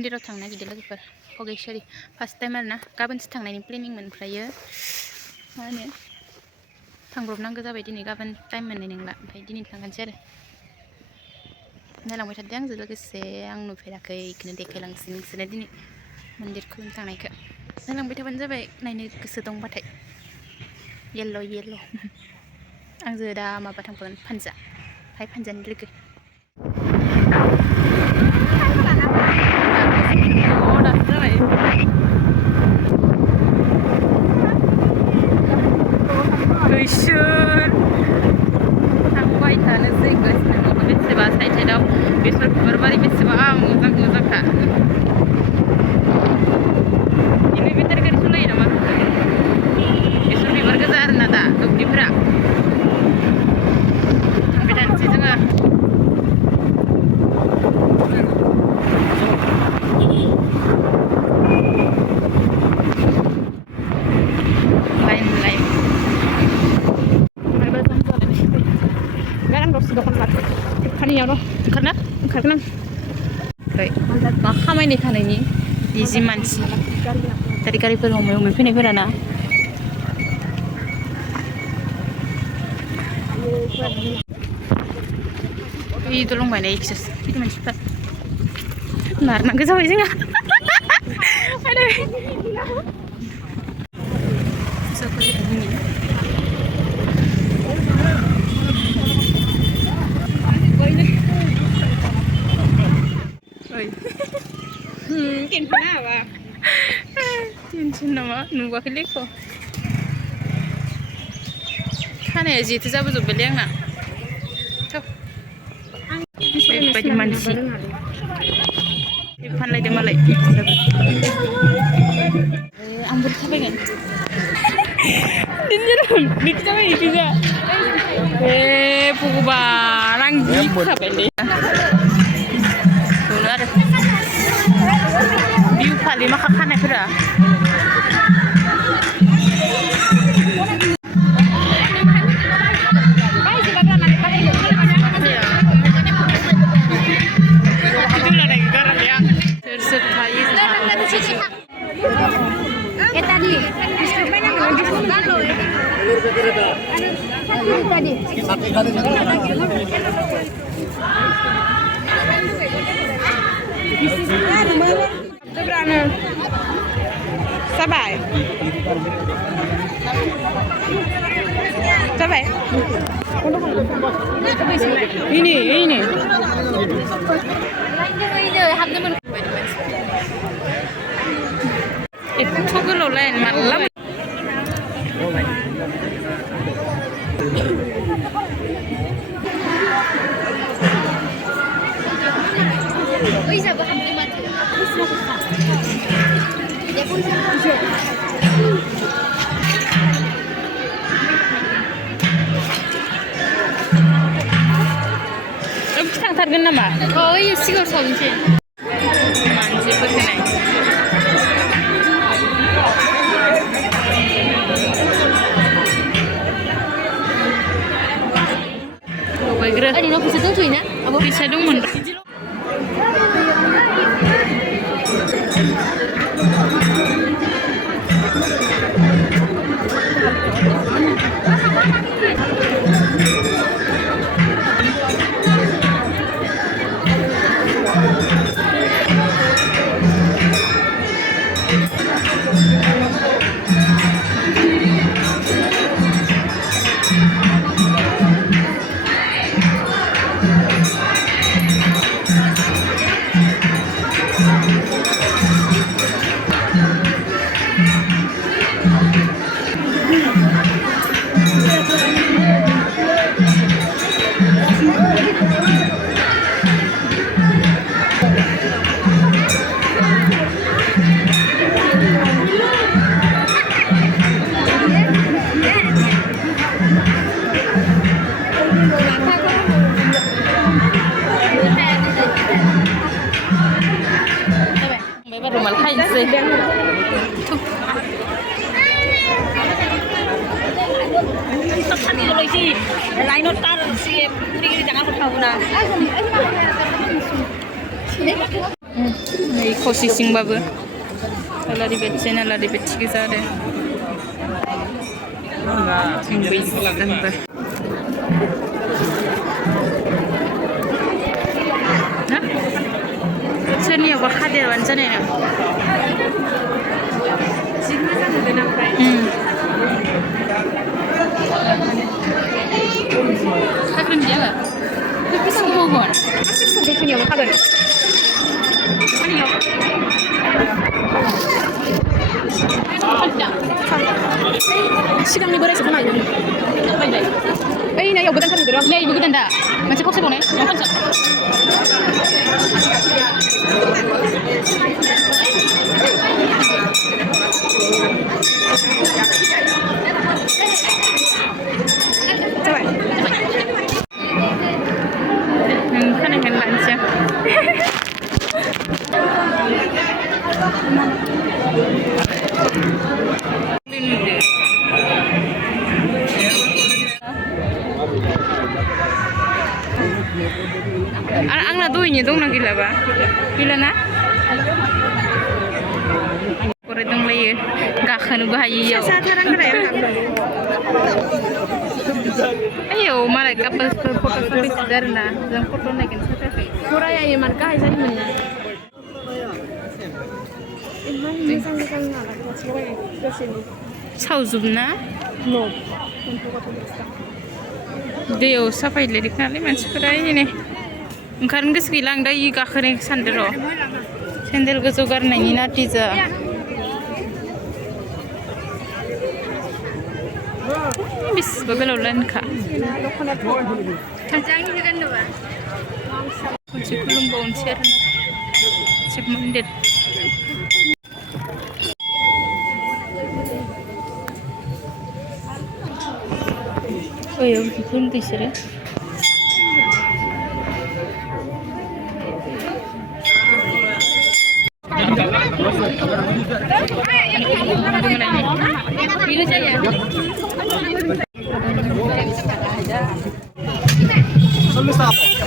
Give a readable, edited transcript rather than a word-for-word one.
मन्दिराव थांनो नागिरदों लोगोफोर भगेश्वरी फार्स्ट टाइम आरो ना गाबोनसो थांनायनि प्लेनिं मोनफ्रायो मा होनो थांब्रबनांगौ जाबाय दिनै गाबोन टाइम मोननाय नंला ओमफ्राय दिनै थांगोनसै आरो नायलांबाय थादों आंजों लोगोसे आं नुफेराखै बेखौनो देखायलांसै नोंसोरनो दिनै मन्दिर खुलुमनो थांनायखौ नायलांबाय थाबानो जाबाय नायनो गोसो दंबाथाय येल्ल' आंजों दा माबा थांफागोन फानजा फाय फानजानि लोगो थांबाय थानोसै गोसो बेसेबा साइडआव बेसर बिबार बारि बेसेबा मोजांखा दिनै बेटारि गारि सालायो नामा बेसर बिबार गोजा आरोना दा दुब्लिफोरा थांबाय थानोसै जोङो ओंखारगोन आं मा खामायनो थानायनि बिजि मानसि गारिफोर हमै फैनायफोरा ना बै दलं बायनाय एक्सारसाइस फैदों मानसिफ्रा नारनांगौ जाबाय जोंहा टेनसन नामा नुवाखै लेख' खानाया जेथो जाबोजोब्बायलै आंना बेबायदि मानसि फानलायदों मालाय आंबो थाबायगोन बिदि जाबाय बिदिजा ए भगबान आं गिखाबायलै आरो बिहु फालि माखा खानायफोरा सोर थायो जाबाय ini itu golau lain malam थांथारगोन नामा ओइ सिगाङाव सावनोसै मानसिफोर फैनाय लगायग्रो ओरैनो फैसा दंथ'योना आब' फैसा दंमोन लाइनआव तार से पूरी गिरी जगह पर खाऊं ना नै खावसे सिंबाबो आलारि बाथियानो आलारि बाथि गोजा आरो जों बैजोंबो सोरनियावबा खादेरबानो जानाय ना जि मोजां नुदों ओमफ्राय खागोन गैया बेसेबां होगोन बेखिनियावनो खागोन सिगांनि बोरायसो खोनायो ओइ नायाव गोदान खालामदों नैबो गोदान दा मोनसे खावसे बावनाय जाबाय नों खोनागोन लानोसै आंना दहायनि दंना गैलाबा गैलाना गराय दंलायो गाखोनोबो हायो इयाव आयौ मालाय कापोल्सफोर फट' साफायसिदों आरोना जों फट' नायगोन साफायाखै गराया इमान गाहाय जायोमोन ना सावजोबना दैयाव साफायलाय खानालै मानसिफोरा एनै ओंखारनो गोसो गैला आं दा इ गाखोनाय सानदों र' सेन्देल गोजौ गारनायनि नातिजा बेसेबा गोलाव लाइनखा खनसे खुलुमबावनोसै आरो शिब मन्दिर ओयाव बिखौ खुलुमदों बिसोरो Solo